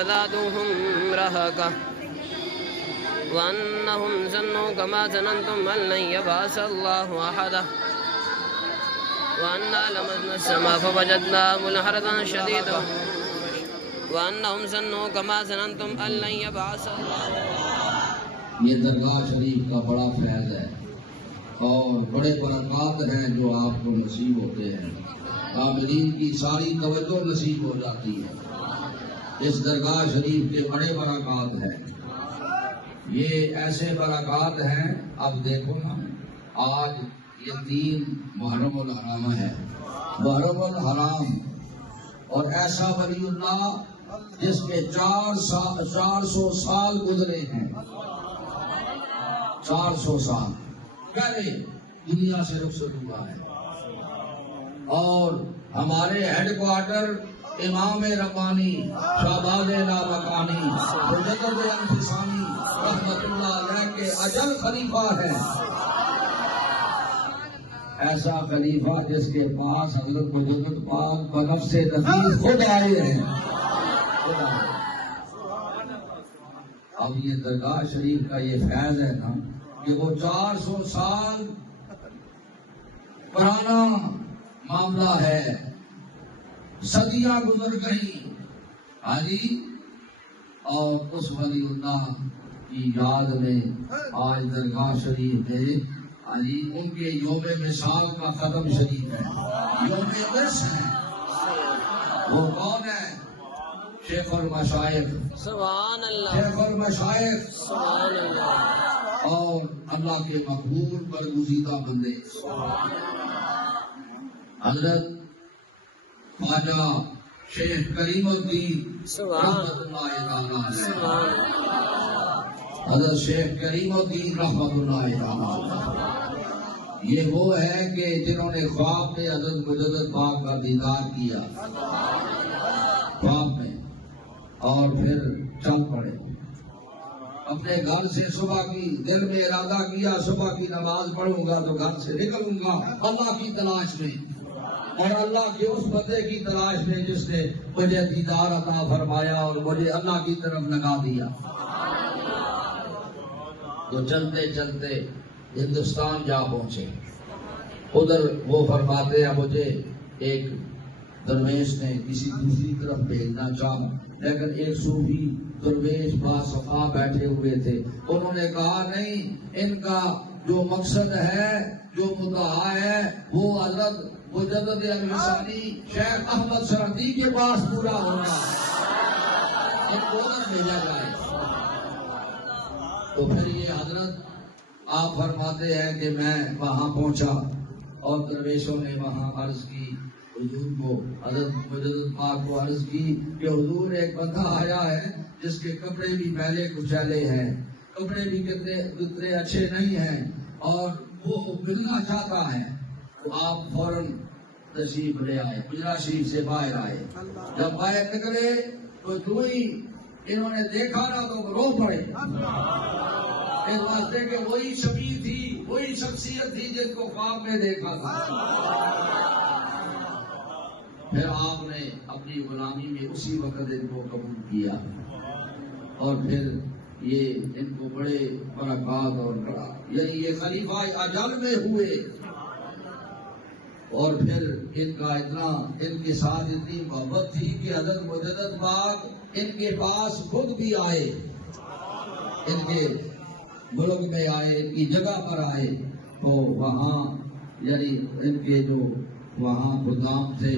فزادوهم رهقا وأنهم ظنوا كما ظننتم أن لن يبعث الله أحدا وأنا لمسنا السماء فوجدناها ملحرة شديدا وأنهم ظنوا كما ظننتم أن لن يبعث الله. یہ درگاہ شریف کا بڑا فیض ہے اور بڑے برکات ہیں جو آپ کو نصیب ہوتے ہیں. عاملین کی ساری توجہ نصیب ہو جاتی ہے. اس درگاہ شریف کے بڑے برکات ہیں. یہ ایسے برکات ہیں. اب دیکھو نا، آج یہ 3 محرم الحرام ہے. محرم الحرام اور ایسا ولی اللہ جس کے 400 سال گزرے ہیں. 400 سال پہلے دنیا سے رخصت ہوا ہے. اور ہمارے ہیڈ کوارٹر امام ربانی شہباز لامکانی مجدد انفسانی رحمت اللہ علیہ کے اجل خلیفہ ہے. ایسا خلیفہ جس کے پاس حضرت مجدد پاک بنفس نفیس خود آئے ہیں. اب یہ درگاہ شریف کا یہ فیض ہے نا کہ وہ 400 سال پرانا معاملہ ہے. صدیاں گزر گئی حاجی، اور اس ولی اللہ کی یاد میں آج درگاہ شریف میں حاجی ان کے یوم مثال کا قدم شریف ہے، یوم عرس ہے. وہ کون ہے؟ شیخ المشائخ سبحان اللہ، شیخ المشائخ سبحان اللہ، اور اللہ کے مقبول برگزیدہ بندے حضرت خواجہ شیخ کریم الدین رحمت اللہ تعالیٰ علیہ. حضرت شیخ کریم الدین رحمت اللہ تعالیٰ علیہ یہ وہ ہے کہ جنہوں نے خواب میں حضرت مجدد پاک کا دیدار کیا خواب میں، اور پھر چل پڑے. اپنے گھر سے صبح کی دل میں ارادہ کیا صبح کی نماز پڑھوں گا تو گھر سے نکلوں گا اللہ کی تلاش میں، اور اللہ کے اس بندے کی تلاش میں جس نے مجھے دیدار عطا فرمایا اور مجھے اللہ کی طرف لگا دیا. تو چلتے چلتے ہندوستان جا پہنچے. ادھر وہ فرماتے ہیں مجھے ایک درویش نے کسی دوسری طرف بھیجنا چاہا، لیکن ایک صوفی درویش باصفا بیٹھے ہوئے تھے. انہوں نے کہا نہیں، ان کا جو مقصد ہے جو مدعا ہے وہ حضرت مجدد انفسانی شیخ احمد سردی کے پاس پورا ہونا ہے، ان کو نہ بھیجا جائے. تو پھر یہ حضرت آپ فرماتے ہیں کہ میں وہاں پہنچا اور درویشوں نے وہاں عرض کی حضور کو، حضرت مجدد پاک کو عرض کی کہ حضور ایک بندہ آیا ہے جس کے کپڑے بھی میلے کچیلے ہیں، کپڑے بھی کتنے اچھے نہیں ہیں، اور وہ ملنا چاہتا ہے. تو آپ فوراً تشریف لے آئے، گجرا شریف سے باہر آئے. جب باہر نکلے تو ہی انہوں نے دیکھا نا تو رو پڑے، اس واسطے کہ وہی شبیہ تھی، وہی شخصیت تھی جس کو خواب میں دیکھا تھا. پھر آپ نے اپنی غلامی میں اسی وقت ان کو قبول کیا، اور پھر یہ ان کو بڑے برکات اور بڑا یعنی یہ خلیفہ اجل میں ہوئے. اور پھر ان کا اتنا ان کے ساتھ اتنی محبت تھی کہ حضرت مجدد پاک ان کے پاس خود بھی آئے، ان کے ملک میں آئے، ان کی جگہ پر آئے. تو وہاں یعنی ان کے جو وہاں خدام تھے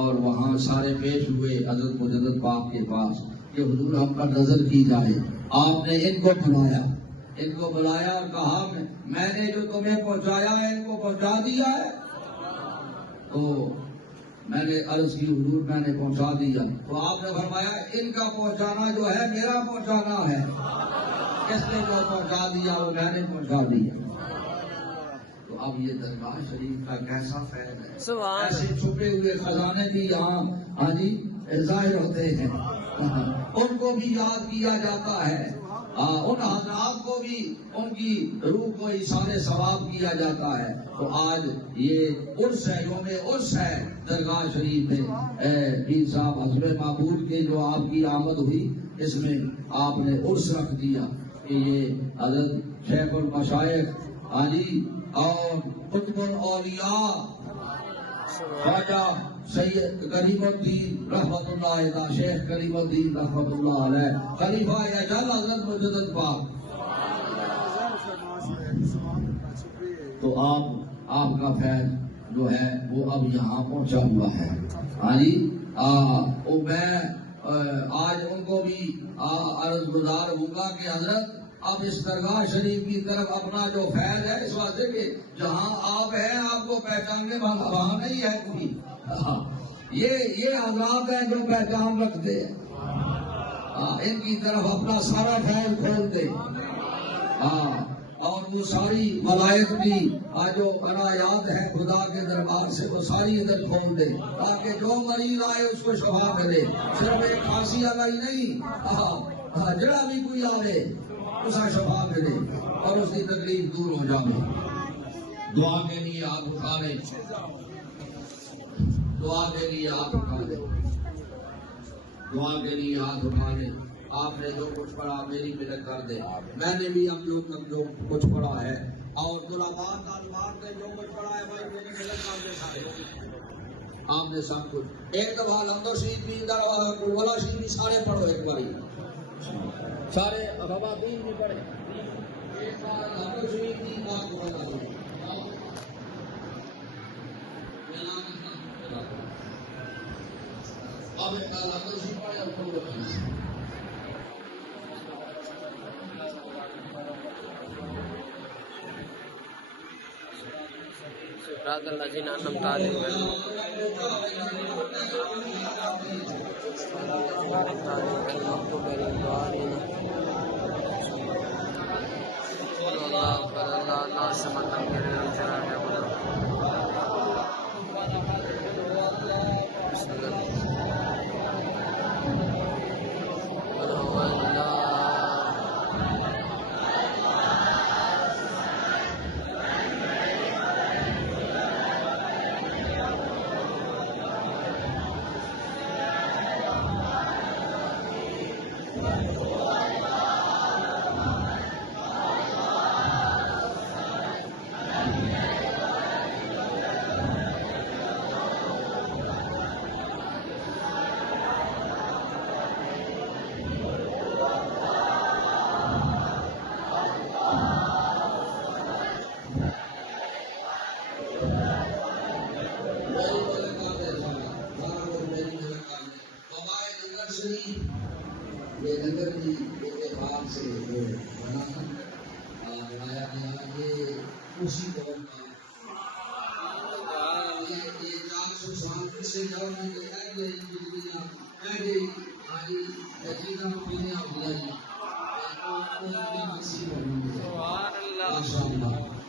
اور وہاں سارے پیش ہوئے حضرت مجدد پاک کے پاس کہ حضور ہم پر نظر کی جائے. آپ نے ان کو بلایا اور کہا میں نے جو تمہیں پہنچایا ہے ان کو پہنچا دیا ہے. تو میں نے عرض کی حضور میں نے پہنچا دیا. تو آپ نے فرمایا ان کا پہنچانا جو ہے میرا پہنچانا ہے، کس نے جو پہنچا دیا وہ میں نے پہنچا دیا. تو اب یہ درگاہ شریف کا کیسا فیض ہے. ایسے چھپے ہوئے خزانے بھی یہاں ظاہر ہوتے ہیں، ان کو بھی یاد کیا جاتا ہے. ان حضرات کو بھی ان کی روح کو ایثار ثواب کیا جاتا ہے۔ تو آج یہ عرس ہے، یوم عرس ہے درگاہ شریف میں پیر صاحب حضب معبود کے جو آپ کی آمد ہوئی، اس میں آپ نے عرس رکھ دیا کہ یہ حضرت شیخ المشائخ علی اور قطب الاولیاء خواجہ سید کریم الدین رحمت اللہ علیہ، شیخ کریم الدین رحمت اللہ علیہ، خلیفہ اجل حضرت مجدد پاک، تو آپ کا فیض جو ہے وہ اب یہاں پہنچا ہوا ہے۔ ہاں جی، میں آج ان کو بھی عرض گزار ہوں گا کہ حضرت اب اس درگاہ شریف کی طرف اپنا جو فیض ہے، اس واسطے کہ جہاں آپ ہیں آپ کو پہچاننے والا وہاں نہیں ہے کوئی، یہ حضرات ہیں جو پہچان رکھتے ہیں، ان کی طرف اپنا سارا فیض کھول دے، اور وہ ساری ملائک کی جو عنایات ہے خدا کے دربار سے وہ ساری ادھر کھول دے، تاکہ جو مریض آئے اس کو شفا ملے، صرف ایک کھانسی آئی نہیں، جڑا بھی کوئی آئے اسا شفا ملے اور اس کی تکلیف دور ہو جائے۔ دعا کے لیے آپ اٹھا لیں، دعا کے لیے آپ اٹھا لیں، دعا کے لیے ہاتھ اٹھا لیں۔ آپ نے جو کچھ پڑھا میری مدد کر دے، میں نے بھی اب جو کچھ پڑھا ہے، اور طلباء طالبات نے جو کچھ پڑھا ہے بھائی میری مدد کر دے سارے، آپ نے سب کچھ ایک دفعہ لمدو شریف بھی والا شریف بھی سارے پڑھو ایک باری، سارے خواتین بھی پڑھے ایک بار لمدو شریف کی بات بتا دو۔ اب ایک بار لمدو شریف پڑھے اور پڑھو۔ صراط الذین انعمت علیہم المغضوب علیہم الضالین۔ اللہ صمد لم یلد ولم یولد بسم اللہ قل هو اللہ۔ یہ نگر کی اعتبار سے جو بنایا گیا یہ اسی دور کا، یہ 437 سے جب میں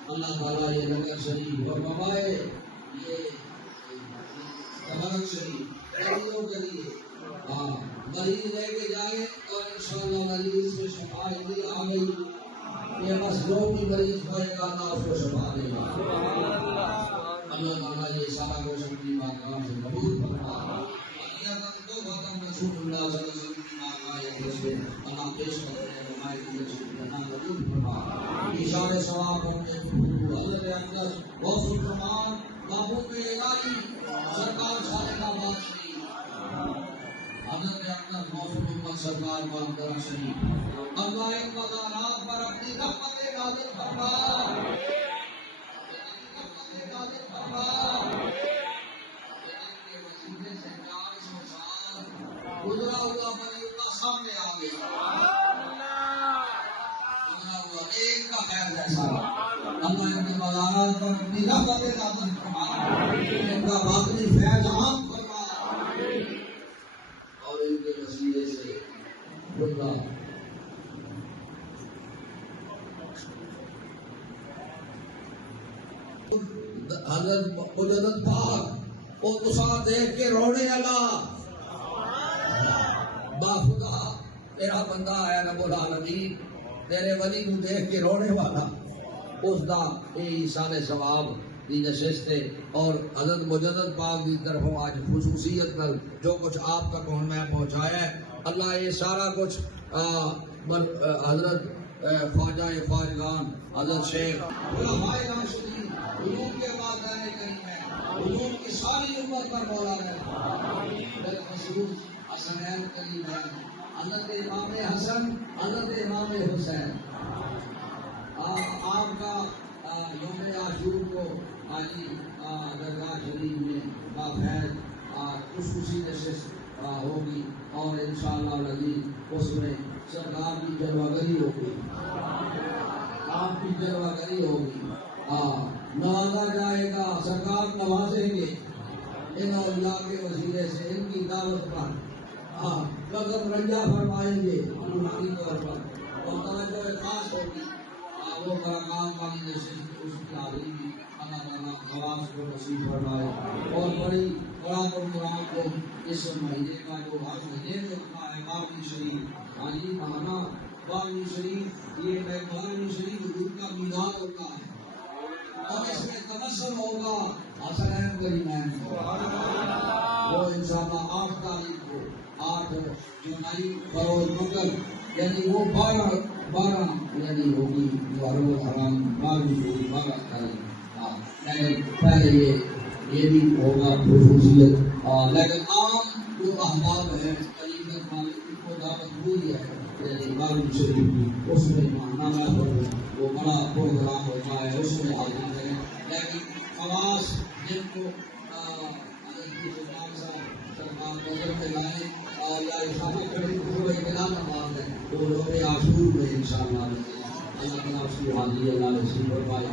اللہ تعالیٰ یہ نگر شریف اور ببائے یہ تبارک شریف ریڈیو کے لیے مریض لے کے جائے اور انشاءاللہ مریض میں شفا اتنی آ گئی کہ بس جو بھی مریض ہوئے گا نہ اس کو شفا دے گا۔ اللہ تعالیٰ یہ سارا روشن کی بات سے قبول فرما۔ دو ختم رسول اللہ صلی اللہ علیہ وسلم کی نام سے اللہ پیش کرتے ہیں ہمارے لیے اللہ قبول فرما۔ اشارے ثواب اپنے حضرت اقدس غوث الزمان محبوب الہی سرکار صالح آباد شریف حضرت اقدس غوث محمد سرکار بادرہ شریف اللہ ان مزارات پر اپنی رحمت نازل فرما، گزرا ہوا مریض کا سامنے آ گیا، گزرا ہوا ایک کا خیر جیسا اللہ ان کے مزارات پر اپنی رحمت نازل فرما، ان کا باطنی فیض عام فرما اور ان کے وسیلے سے اللہ حضرت مجدد پاک وہ تسا دیکھ کے رونے اللہ با خدا تیرا بندہ ہے رب العالمین تیرے ولی کو دیکھ کے رونے والا اس دا یہ سال ثواب دی نشست ہے اور حضرت مجدد پاک دی طرف آج خصوصیت نال جو کچھ آپ تک میں پہنچایا ہے اللہ یہ سارا کچھ حضرت خواجہ فارغان حضرت شیخ علماء راشدین علوم کے مادہ کریم ہے علوم کی ساری امت پر مولا ہے بالخصوص حسنین کریم ہے حضرت امام حسن حضرت امام حسین آپ کا یوم عاشور کو حاجی درگاہ شریف میں بافیض خصوصی نشست ہوگی اور انشاءاللہ العزیز اس میں سرکار کی جلوہ گری ہوگی آپ کی جلوہ گری ہوگی نوازا جائے گا سرکار نوازیں گے ان اولیاء کے وسیلے سے ان کی دعوت پر قدم رنجا فرمائیں گے روحانی طور پر اور توجہ خاص ہوگی وہ برکات والی نشست اس کی حاضری بھی اللہ تعالیٰ خواص کو نصیب فرمائے اور بڑی قرآن کو اس مہینے کا جو ہر مہینے میں ہوتا ہے بارہویں شریف حاجی ماہانہ بارہویں شریف یہ بارہویں شریف حضور کا میلاد ہوتا ہے اور اس میں تبسم ہوگا حسنین کریمین وہ انشاءاللہ 8 تاریخ کو 8 جولائی بروز مغرب یعنی وہ 12 یعنی ہوگی محرم الحرام 12 تاریخ لیکن پہلے یہ بھی ہوگا خصوصیت لیکن عام جو احباب ہیں طریقت والے ان کو دعوت ہوئی ہے یعنی بارہویں شریف کی اس میں ماہانہ وہ بڑا پروگرام ہوتا ہے اس میں حاضری کریں لیکن خواص جن کو سرکار نظر میں لائیں یا اشارہ کریں وہ اعلان نماز ہے وہ یوم عاشور میں انشاءاللہ اللہ تعالیٰ اس کی حاضری اللہ نصیب فرمائے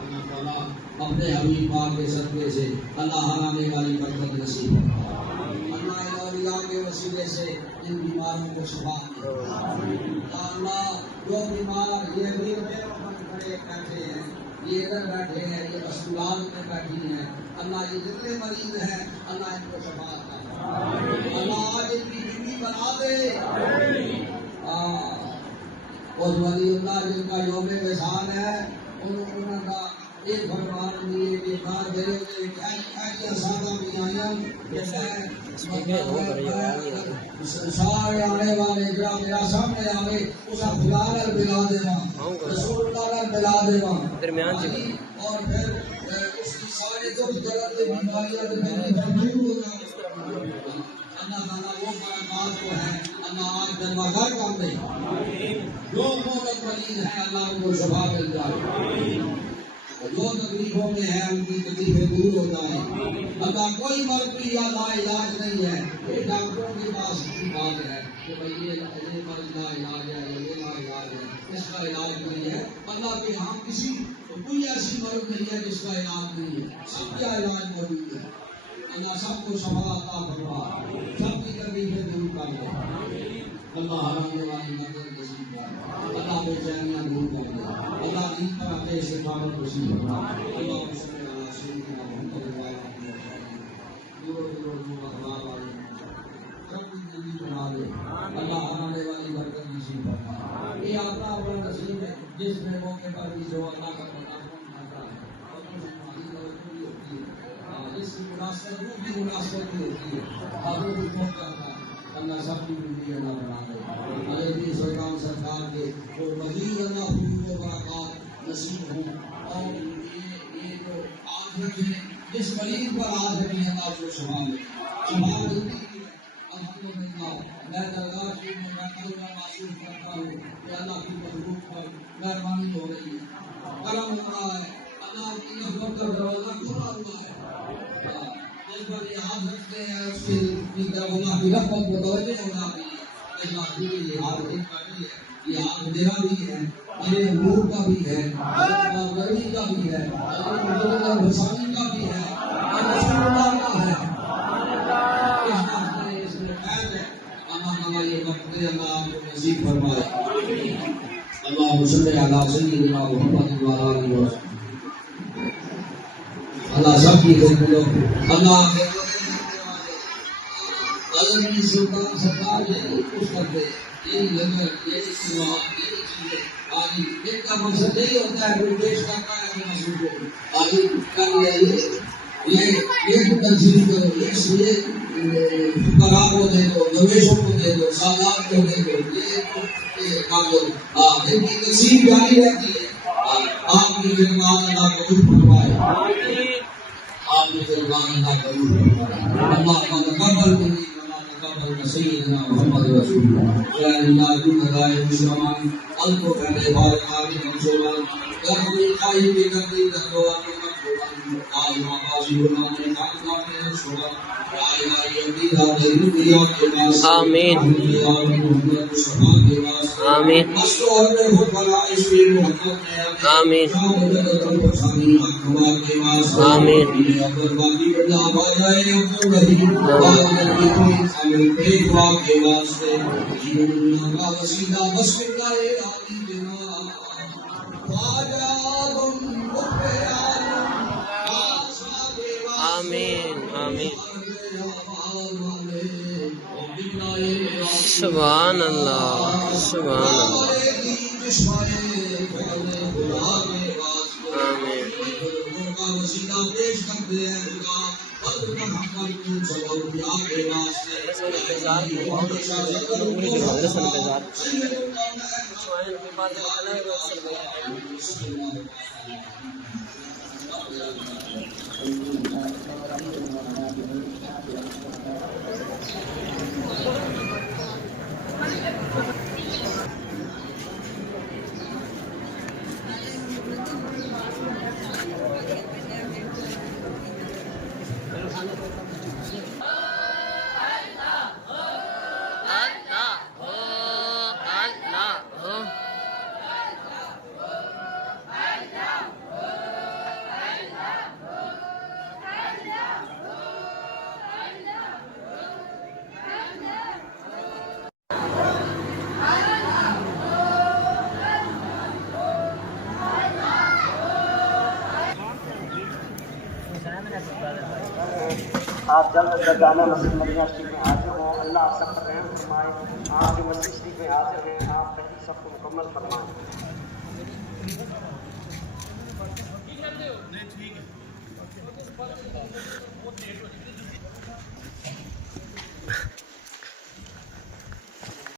اللہ تعالیٰ اپنے حبیب پاک کے صدقے سے اللہ ہرانے والی برکت نصیب فرمائے اللہ اولیاء کے وسیلے سے ان بیماروں کو شفا دے اللہ جو بیمار یہ بھی کھڑے بیٹھے ہیں یہ ادھر بیٹھے ہیں یہ اسپتال میں بیٹھی ہیں اللہ یہ جتنے مریض ہیں اللہ ان کو شفا دے اللہ آج ان کی بیوی بنا دے اور ولی اللہ جن کا یوم وصال ہے انہوں کا ایک فرمان دیے کہ کار دے ایسا سادہ بھی آیا سارے آنے والے جڑا میرا سامنے آوے اسا خدا نال ملا دینا رسول اللہ نال ملا دینا اور پھر اس کی سارے دکھ درد بیماریاں دور ہو جائیں اللہ تعالیٰ وہ برکات کو ہے اللہ آج جلوہ گر کام دے جو مولد مریض ہے اللہ ان کو شفا مل جائے جو تکلیفوں میں ہے ان کی تکلیفیں دور ہو جائیں اللہ کوئی مرض یا لا علاج نہیں ہے یہ ڈاکٹروں کے پاس کی بات ہے کہ بھئی یہ مرض لا علاج ہے یہ لا علاج ہے اس کا علاج نہیں ہے اللہ کے ہاں کسی کوئی ایسی مرض نہیں ہے جس کا علاج نہیں ہے سب کا علاج موجود ہے اللہ سب کو شفا عطا فرما سب کی تکلیفیں دور کر دے اللہ ہرانے والی مدد نصیب فرما اللہ بے چینیاں دور کر دے اللہ دین پر اپنے استقامت نصیب فرما اللہ صلی اللہ سیدنا محمد وعلى آلہ وصحبہ دور اخبار والے سب کی زندگی بنا دے اللہ ہرانے والی برکت نصیب فرما یہ آتا اپنا نصیب ہے جس میں موقع پر بھی جو اللہ کا منافع کھاتا ہے اور اس کی توجہ بھی ہوتی ہے جس کی مناسبت روح کی مناسبت بھی ہوتی ہے اور وہ بھی کھو کرتا ہے اللہ سب کی زندگی اللہ بنا دے علیہ سلطان سرکار کے وہ مزید اللہ حضور و برکات نصیب ہوں اور یہ جو آج رکھیں جس مریض پر آج رکھیں اللہ کو شفا دے شفا ملتی ہے الحمدللہ میں درگاہ شریف میں بیٹھا ہوا محسوس کرتا ہوں کہ اللہ کی مخلوق پر مہربانی ہو رہی ہے کرم ہو رہا ہے اللہ کی رحمت کا دروازہ کھلا ہوا ہے جس پر یہ ہاتھ رکھتے ہیں اس کی طرف اللہ کی رحمت متوجہ ہو رہی ہے اللہ کی یہ ہاتھ ان کا بھی ہے یہ ہاتھ میرا بھی ہے میرے نور کا بھی ہے حضرت غربی کا بھی ہے حضرت مجدد حسانی کا بھی ہے اور رسول اللہ کا ہے اس ہاتھ میں اس میں قید ہے اللہ تعالیٰ یہ وقت اللہ آپ کو نصیب فرمائے اللہ صلی علی سیدنا محمد وعلی آلہ وسلم اللہ سب کی خدمت اللہ سلطان سرکار یہی کچھ کرتے ہیں، یہی لنگر، یہی سوال، یہی چیزیں آگے ان کا مقصد یہی ہوتا ہے کوئی پیش کرتا ہے اپنے مسئلے کو آگے کر لیا یہ تنظیم کرو، یہ فقراء کو دے دو، درویشوں کو دے دو، سادات کو دے دو، یہ کام دو ان کی تقسیم جاری رہتی ہے۔ آپ کی خدمات اللہ قبول فرمائے، آپ کی خدمات اللہ قبول فرمائے۔ اللہ کا تقبل منی کما تقبل سیدنا محمد رسول اللہ یا اللہ کی مدائے مسلمان الکو پہلے بارک آمین مسلمان یا ہمیں خواہی بھی کرتی دردوہ کی مقبولان آئیما بازی بنانے خاکنا میں رسولہ آئیما یقید آتے دنیا کے پاس آمین محمد مصطفیٰ کے پاس آمین مستور میں خطبہ عشقی محمد میں آمین آمین اکبر کے پاس آمین اکبر باقی بڑا آبادائے اکبر رہی آمین آمین پیک واق کے واسطے جیون کا وسیلہ بس ملائے آمین جناب خواجہ آدم رب عالم آمین آمین سبحان اللہ سبحان اللہ آمین آپ جلد از جلد جانا مسجد مدینہ شریف میں حاضر ہوں، اللہ سب پر رحم فرمائے۔ آپ جو مسجد شریف میں حاضر ہیں آپ پہلی سب کو مکمل فرمائیں۔